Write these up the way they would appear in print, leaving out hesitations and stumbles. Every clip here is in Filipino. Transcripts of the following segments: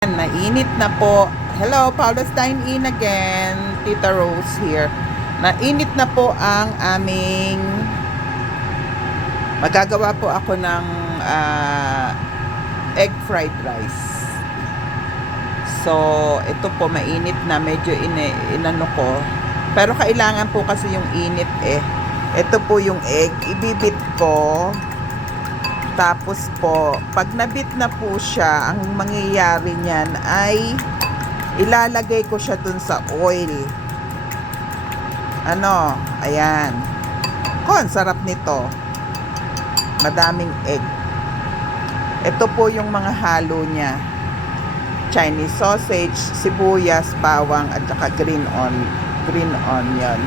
Nainit na po. Hello, Paula's Dine-In again. Tita Rose here. Nainit na po ang aming magagawa po ako ng egg fried rice. So, ito po mainit na, medyo inano ko. Pero kailangan po kasi yung init eh. Ito po yung egg, ibibit ko. Tapos po, pag nabit na po siya, ang mangyayari niyan ay ilalagay ko siya dun sa oil. Ayan. Ang sarap nito. Madaming egg. Ito po yung mga halo niya. Chinese sausage, sibuyas, bawang, at saka green onion.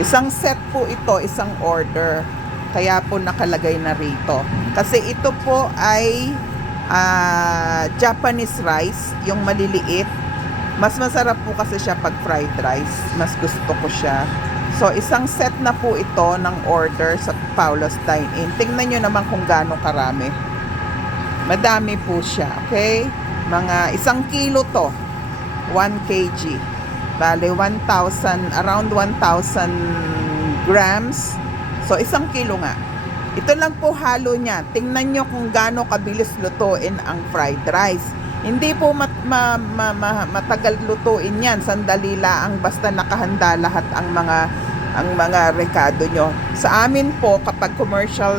Isang set po ito, isang order. Kaya po nakalagay na rito. Kasi ito po ay Japanese rice, yung maliliit. Mas masarap po kasi siya pag fried rice. Mas gusto ko siya. So, isang set na po ito ng order sa Paula's Dine-In. Tingnan nyo naman kung gaano karami. Madami po siya, okay? Mga 1 kilo to. 1 kg. Bale, around 1,000 grams. So, 1 kilo nga. Ito lang po halo niya. Tingnan nyo kung gaano kabilis lutuin ang fried rice. Hindi po matagal lutuin yan. Sandali lang basta nakahanda lahat ang mga rekado nyo. Sa amin po, kapag commercial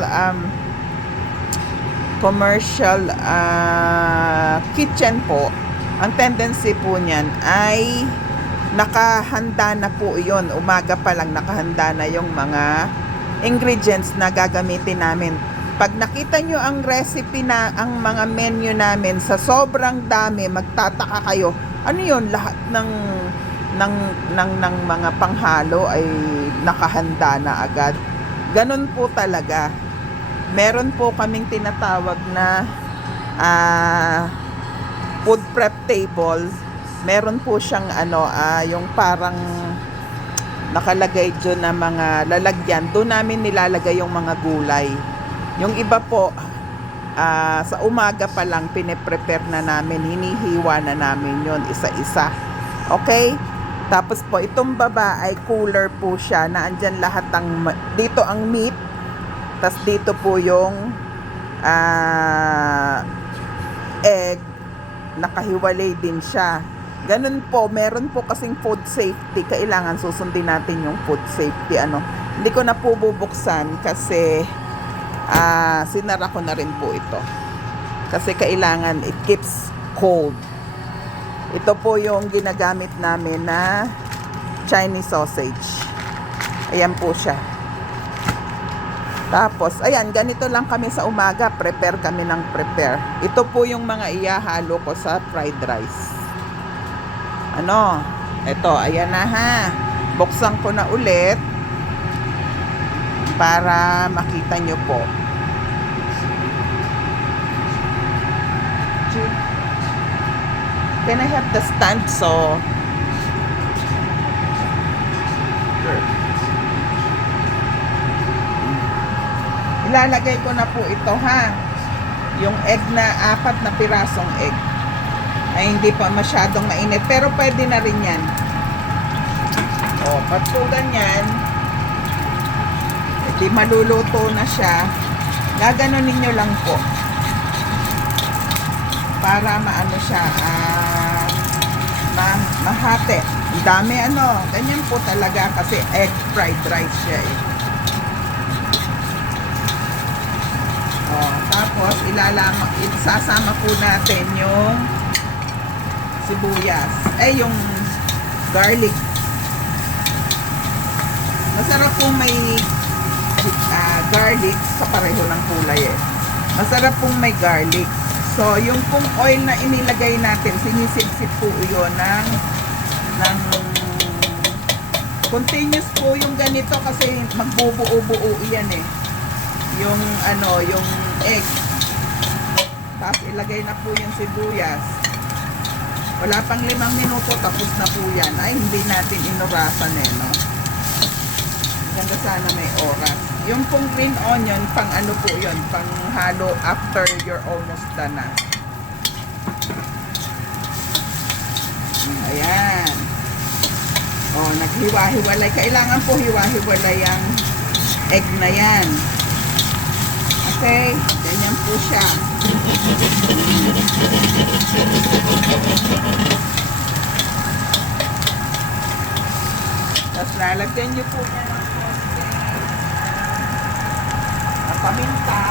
kitchen po, ang tendency po niyan ay nakahanda na po yun. Umaga pa lang nakahanda na yung mga ingredients na gagamitin namin. Pag nakita nyo ang recipe na, ang mga menu namin, sa sobrang dami, magtataka kayo, ano yun, lahat ng mga panghalo ay nakahanda na agad. Ganun po talaga. Meron po kaming tinatawag na food prep table. Meron po siyang yung parang nakalagay dyan na mga lalagyan. Doon namin nilalagay yung mga gulay. Yung iba po, sa umaga pa lang, piniprepare na namin, hinihiwa na namin yon isa-isa. Okay? Tapos po, itong baba ay cooler po siya, na andyan lahat dito ang meat, tas dito po yung egg, nakahiwalay din siya. Ganun po, meron po kasing food safety, kailangan susundin natin yung food safety. Hindi ko na po bubuksan kasi sinara ko na rin po ito. Kasi kailangan it keeps cold. Ito po yung ginagamit namin na Chinese sausage. Ayan po siya. Tapos, ayan, ganito lang kami sa umaga. Prepare kami ng prepare. Ito po yung mga ihahalo ko sa fried rice. Ito, ayan na ha. Buksan ko na ulit para makita nyo po. Can I have the stand? So, ilalagay ko na po ito ha. Yung egg na 4 na pirasong egg. Ay hindi pa masyadong mainit, pero pwede na rin yan. Pag po ganyan, hindi maluluto na siya, gaganunin nyo lang po para maano siya, mahati. Ang dami ganyan po talaga kasi egg fried rice siya eh. Tapos isasama po natin yung sibuyas, yung garlic. Masarap po may garlic sa pareho ng kulay eh. Masarap pong may garlic. So, yung pong oil na inilagay natin, sinisipsip po yun ng continuous po yung ganito kasi magbubuo-buo yan eh. Yung yung egg. Tapos ilagay na po yung sibuyas. Wala pang 5 minuto, tapos na po yan. Ay, hindi natin inurasan eh, no? Ganda sana may oras. Yung pong green onion, pang po yun, pang halo after you're almost done na. naghiwa-hiwalay. Kailangan po hiwa-hiwalay ang egg na yan. Okay, ganyan po siya. Tapos lalagyan nyo po niya ng konti na paminta.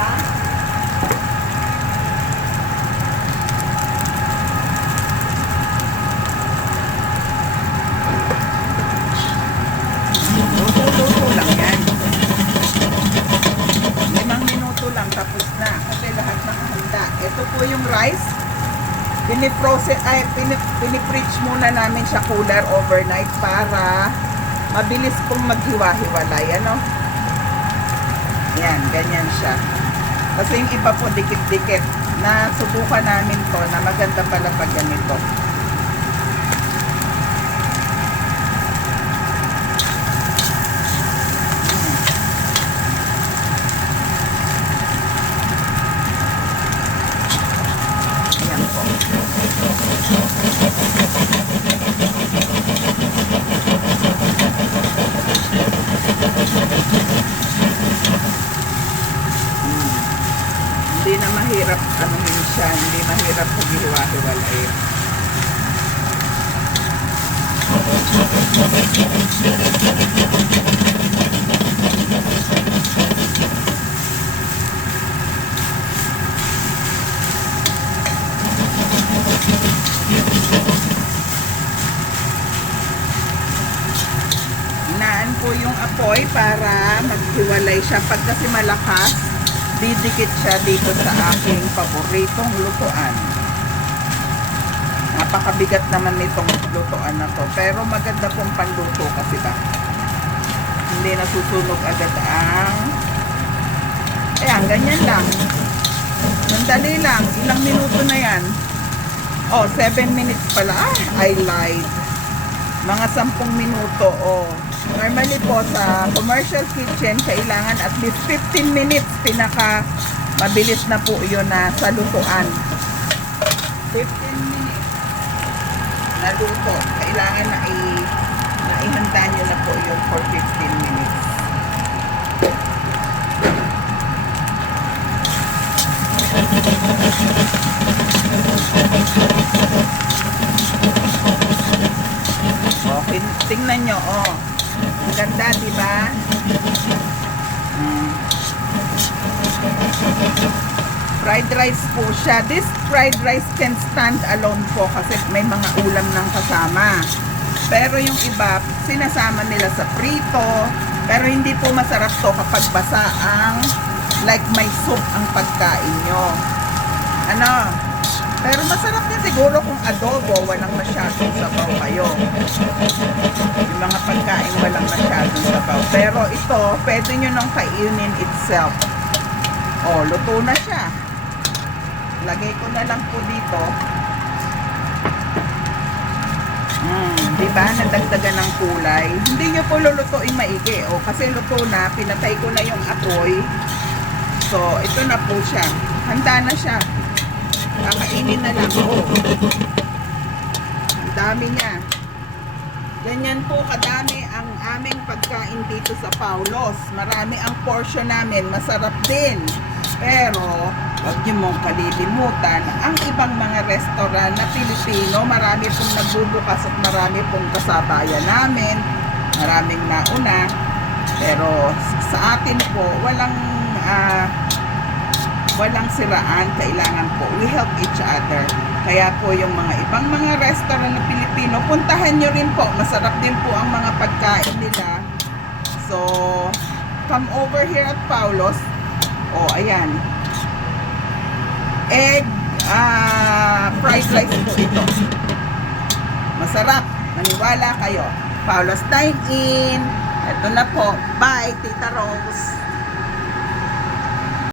Luto-luto lang yan. 5 minuto lang tapos na kasi lahat nakahanda. Ito po yung rice. Pinipreach muna namin siya cooler overnight para mabilis pong maghiwa-hiwalay. Ano? Yan, ganyan siya. Kasi yung iba po dikit-dikit. Nasubukan namin to na maganda pala pag ganito. Ayan po. Hindi na mahirap anuhin siya, hindi mahirap paghiwa-hiwalay. Hinaan po yung apoy para maghiwalay siya. Pag kasi malakas, didikit siya dito sa aking paboritong lutuan. Napakabigat naman nitong lutuan na to. Pero maganda pong panluto kasi ba? Hindi nasusunog agad ang... Ayan, ganyan lang. Sandali lang. Ilang minuto na yan. Oh, 7 minutes pala. Ah, I lied. Mga 10 minuto. Oh. Normally po sa commercial kitchen, kailangan at least 15 minutes. Pinaka mabilis na po yun na sa lutuan. 15 minutes na luto. Kailangan na ihanda nyo na po yun for 15 minutes. Okay, tingnan nyo, oh. Ang ganda, diba? Fried rice po siya. This fried rice can stand alone po kasi may mga ulam ng kasama. Pero yung iba, sinasama nila sa prito. Pero hindi po masarap to kapag basa ang like may soup ang pagkain nyo. Ano? Pero masarap din siguro kung adobo, walang masyadong sabaw kayo. Yung mga pagkain walang masyadong sabaw. Pero ito, pwede nyo nang kainin itself. Oh, luto na siya. Lagay ko na lang po dito. Diba? Nadagdagan ng kulay. Hindi nyo po lulutuin maigi. O, kasi luto na, pinatay ko na yung apoy. So, ito na po siya. Handa na siya. Kakainin na lang. Oh. Ang dami niya. Ganyan po kadami ang aming pagkain dito sa Paulos. Marami ang portion namin. Masarap din. Pero, huwag niyo mong kalilimutan, ang ibang mga restaurant na Pilipino, marami pong nagbubukas at marami pong kasabayan namin. Maraming nauna. Pero, sa atin po, walang siraan, kailangan po we help each other. Kaya po yung mga ibang mga restaurant na Pilipino, puntahan nyo rin po, masarap din po ang mga pagkain nila. So come over here at Paulos. Oh, ayan, egg fried rice po ito, masarap, maniwala kayo. Paulos Dine In. Ito na po, bye Tita Rose.